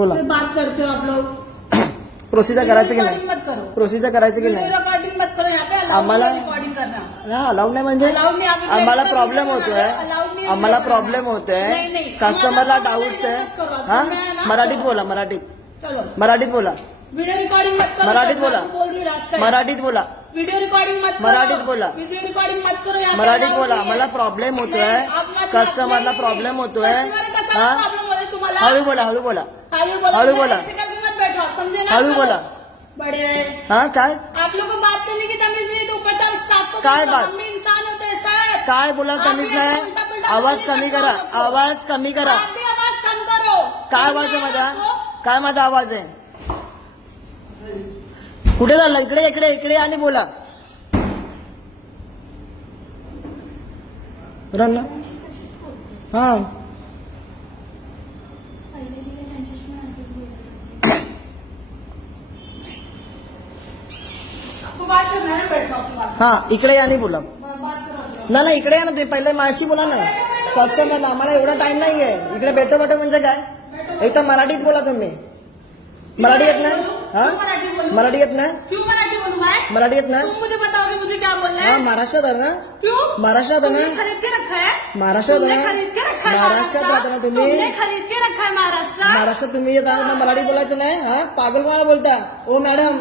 बोला बात करते हो आप लोग। प्रोसिजर करायचं की नाही? मत करो, प्रोसिजर करायचं की नाही? रिकॉर्डिंग मत करो, यहाँ पे आम्हाला रिकॉर्डिंग करना अलाउड नाही म्हणजे आम्हाला प्रॉब्लेम होतोय, आम्हाला प्रॉब्लेम होतोय, कस्टमरला डाऊट्स आहे। हा मराठीत बोला, मराठीत बोला, वीडियो रिकॉर्डिंग मत करो, मराठीत बोला, मराठीत बोला, वीडियो रिकॉर्डिंग मत करो, मराठीत बोला, वीडियो रिकॉर्डिंग मत करो, मराठीत बोला। आम्हाला प्रॉब्लेम होतोय, कस्टमरला प्रॉब्लेम होतोय। हा हळू बोला, हळू बोला, हळू बोला, समझे ना, हळू बोला। बड़े हाँ काय आप लोगों को बात करने की तमीज नहीं, तो ऊपर से स्टाफ को काय बात? हम भी इंसान होते हैं सर। काय बोला तमीज नाही? आवाज कमी करा, आवाज कमी करा। आप भी आवाज कम करो। काय आवाज आहे माझा? काय माझा आवाज आहे? कुठे झाला? इकडे इकडे इकडे आणि बोला ना। हा हा इकडे या आणि बोला ना, इकडे या ना, ते पहिले माझी बोला ना कस्टमरला। आम्हाला एवढा टाइम नाहीये इकडे भेटो भेटो म्हणजे काय? एक तर मराठीत बोला तुम्ही। मराठी येत नाही? हा मराठी येत नाही? क्यों मराठी बोलूं मैं? मराठी येत नाही? तुम मुझे बताओगे मुझे क्या बोलना है? हा महाराष्ट्रात आहे ना? क्यों? महाराष्ट्रात आहे ना? खरीद के रखा है? महाराष्ट्रात आहे खरीद के ना? रखा है? महाराष्ट्रात राहता ना तुम्ही? तुमने खरीद के रखा है महाराष्ट्र? महाराष्ट्रात तुम्ही येत आहे, मराठी बोलायचं नाही? हा पागल कोणाला बोलता? ओ मॅडम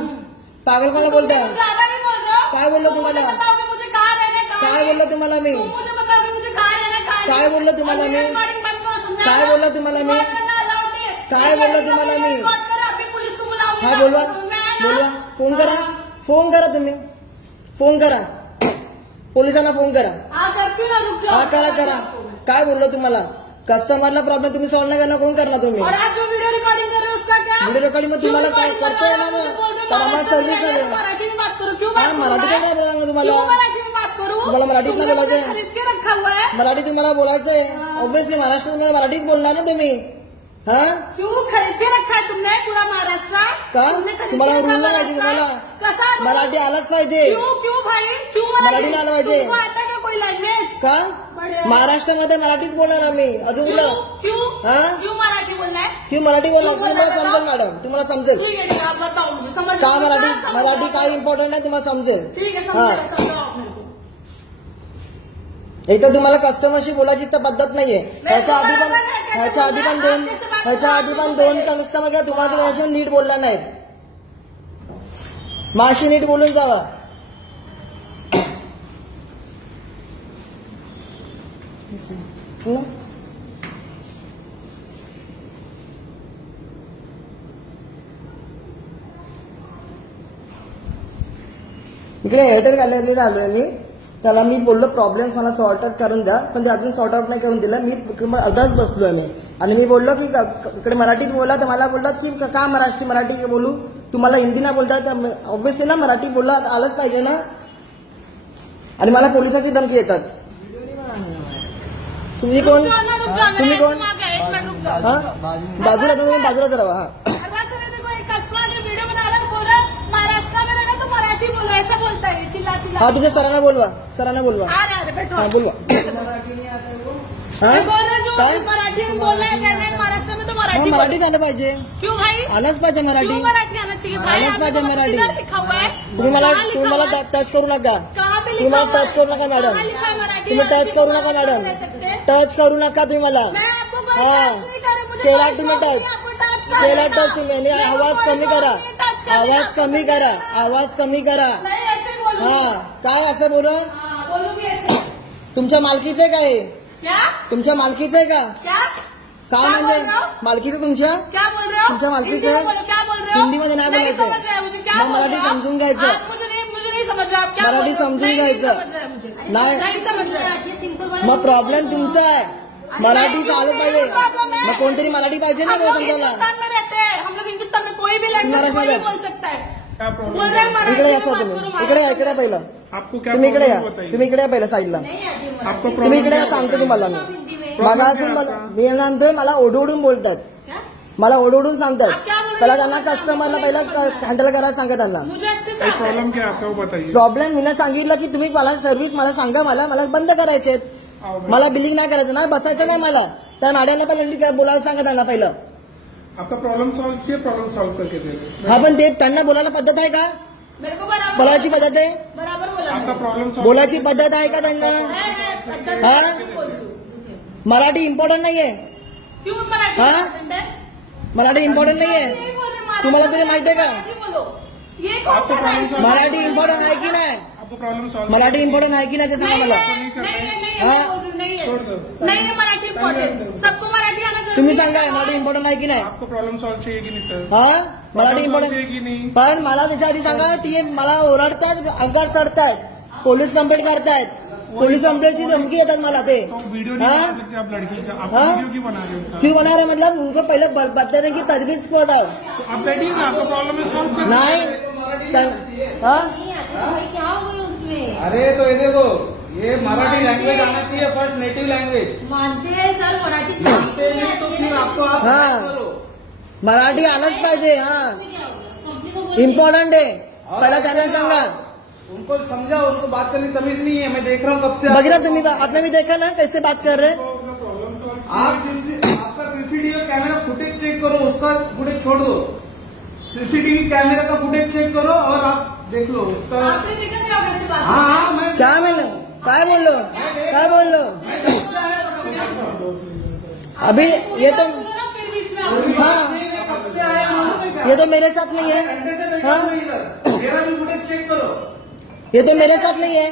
पागल कोणाला बोलता? ज्यादा नहीं बोल रहे हो? काय बोललो तुम्हाला? बताओगे मुझे कहाँ रहना है? काय बोललो तुम्हाला मी? मुझे बताओगे मुझे कहाँ रहना है? काय बोललो तुम्हाला मी? काय बोललो तुम्हाला मी? काय बोललो तुम्हाला मी? हा बोलवा, बोलवा, फोन करा, फोन करा, तुम्ही फोन करा, पोलिसांना फोन करा। हा करा करा। काय बोललो तुम्हाला? कस्टमरला प्रॉब्लेम तुम्ही सॉल्व नाही करणार, कोण करणार तुम्ही? वीडियो रिकॉर्डिंग कर रहे हो उसका क्या? व्हिडिओ रेकॉर्डिंग मध्ये तुम्हाला काय करता येणार ना? पण आम्हाला सर्व्हिस नाही देणार। मराठी में बात करो, क्यों हा मराठी काय बोलणार तुम्हाला? मराठी में बात करूं? तुम्हाला मराठीत नाही बोलायचंय? खरीद के रखा हुआ है? मराठी तुम्हाला बोलायचंय ऑब्विसली, महाराष्ट्रामध्ये मराठीत बोलणार ना तुम्ही। हा क्यों खरीद के रखा है तुमने पूरा महाराष्ट्र? का तुम्हाला रूल लागायची? तुम्हाला मराठी आलंच पाहिजे। क्यों भाई, क्यों मराठी आलं पाहिजे? आता क्या कोई लैंग्वेज? का महाराष्ट्रामध्ये मराठीच बोलणार आम्ही अजून क्यों क्यों मराठी बोलना है? क्यों मराठी बोलणार? तुम्हाला समजेल मॅडम, तुम्हाला समजेल ठीक है, आप बताओ मुझे समझ का मराठी काय इम्पॉर्टंट आहे तुम्हाला समजेल। ठीक है, समझाओ आप मेरे को। एक तर तुम्हाला कस्टमरशी बोलायची तर पद्धत नाहीये। ह्याच्या आधी पण दोन कस्टमर काय तुम्हाला त्याच्याशी नीट बोलला नाहीत, माशी नीट बोलून जावा। इकडे एअरटेल गॅलरीला आलोय मी, त्याला मी बोललो प्रॉब्लेम्स मला सॉर्ट आउट करून द्या, पण ते अजून सॉर्ट आउट नाही करून दिलं। मी अर्धाच बसलोय मी आणि मी बोललो की इकडे मराठीत बोला, तर मला बोलतात की का मराठी बोलू, तुम्हाला हिंदी ना बोलतात, ऑब्व्हियसली ना मराठी बोलला आलंच पाहिजे ना। आणि मला पोलिसाची धमकी येतात। तुम्ही कोण? तुम्ही कोण? हा बाजूला बाजूला जरा। हा ऐसा बोलता है, चिल्ला चिल्ला। हाँ तुझे सरांना बोलवा, सरांना बोलवा। हाँ बोलवा। मराठी में बोलना है, महाराष्ट्र में तो मराठी मराठी आलं पाहिजे। क्यों भाई? आलंच पाहिजे मराठी, मराठी आना चाहिए भाई। आलंच पाहिजे मराठी। लिखा हुआ है, तुम्ही मला टच करू नका, तुम्ही मला टच करू नका मॅडम, तुम्ही टच करू नका मॅडम, टच करू नका तुम्ही मला। हा केला तुम्ही टच तुम्ही, आवाज कमी करा, आवाज कमी करा, आवाज कमी करा। हा काय असं बोल? तुमच्या मालकीचं आहे काय? तुमच्या मालकीचं आहे का? काय म्हणजे मालकीचं तुमच्या? तुमच्या मालकीचं हिंदीमध्ये नाही बोलायचं, मग मराठी समजून घ्यायचं, मराठी समजून घ्यायचं नाही। मग प्रॉब्लेम तुमचा आहे, मराठी चालू पाहिजे, मग कोणतरी मराठी पाहिजे ना समजायला। इकडे या तुम्ही, इकडे या, इकडे पहिलं तुम्ही इकडे या, तुम्ही इकडे या पहिलं साईडला, तुम्ही इकडे या, सांगतो तुम्हाला मी। मला असून मी नंतर मला ओढवडून बोलतात, मला ओढवडून सांगतात, पहिला त्यांना कस्टमरला पहिला हँडल करायला सांगा त्यांना। प्रॉब्लेम क्या आपका वो बताइए। प्रॉब्लेम मी सांगितलं की तुम्ही मला सर्व्हिस मला सांगा, मला बंद करायचे, मला बिलिंग नाही करायचं ना, बसायचं नाही मला, त्या मॅडमला पहिला बोलायला सांगा त्यांना पहिलं। आपका प्रॉब्लम सॉल्व किया, प्रॉब्लम सॉल्व करके दे रहे हैं। हा पण ते त्यांना बोलायला पद्धत आहे का? मेरे को बराबर बोलायची पद्धत आहे? बराबर बोला आपका प्रॉब्लम सॉल्व बोलायची पद्धत आहे का त्यांना? पद्धत हाँ? से बोल रही हूँ। मराठी इम्पॉर्टंट नाहीये? क्यों मराठी हाँ? important है? मराठी इम्पॉर्टंट नाहीये? नहीं बोल रहे, महाराष्ट्र तुम्हाला तरी माहिती आहे का? मराठी बोलो। ये कौन आपको सा प्रॉब्लम right है? मराठी इम्पॉर्टंट आहे की नाही? आपको प्रॉब्लम सॉल्व मराठी इम्पॉर्टंट आहे की नाही ते सांगा नहीं मला. है, नहीं है, नहीं है, हाँ? मैं बोल रही हूँ, नहीं छोड़ है दो। नहीं है मराठी इम्पोर्टेंट, सबको मराठी आना जरूरी तुम्ही है। सांगा मराठी इम्पॉर्टंट आहे की नाही? आपको प्रॉब्लम सॉल्व चाहिए कि नहीं सर? हा मराठी प्रॉब्लम सॉल्व इम्पॉर्टंट चाहिए कि नहीं? पण मला त्याच्या आधी सांगा ती मला ओरडतात, अंगार चढतायत, पोलीस कंप्लेंट करतायत, पोलीस कंप्लेंटची धमकी देतात मला ते. तो वीडियो नहीं हाँ? बना सकते आप लड़की का, आप हाँ? वीडियो क्यों बना रहे हो उसका? क्यों बना रहे मतलब उनको पहले बताने की तजवीज बताओ. तो आप बैठिए ना, आपका प्रॉब्लम है सॉल्व कर नाही हाँ? नहीं आता भाई, क्या हो गया उसमें? अरे तो ये देखो, ये मराठी लैंग्वेज आना चाहिए फर्स्ट, नेटिव लैंग्वेज. मानते हैं सर मराठी मानते नहीं तो फिर आपको आप हाँ. करो. मराठी आलंच पाहिजे. हा कंपनी को बोल इम्पॉर्टंट आहे. पहिला त्यांना सांगा. उनको समझाओ, उनको बात करने की तमीज नहीं है. मैं देख रहा हूँ कब से. बघितलं तुम्ही आपने भी देखा ना कैसे बात कर रहे. आपका सीसीटीवी कैमरा फुटेज चेक करो, उसका फुटेज छोड़ दो. सीसीटीवी कैमरा का फुटेज चेक करो और आप देख लो उसका. आपने देखा क्या कैसे बात हाँ हाँ मैं क्या मैंने काय बोललो काय बोललो अभी ये तो बोलो ना, फिर बीच में आप हाँ कब से आया हूँ. ये तो मेरे साथ नहीं है. घंटे से बैठा हाँ हूँ इधर. मेरा भी फुटेज चेक करो. ये तो मेरे साथ नहीं है.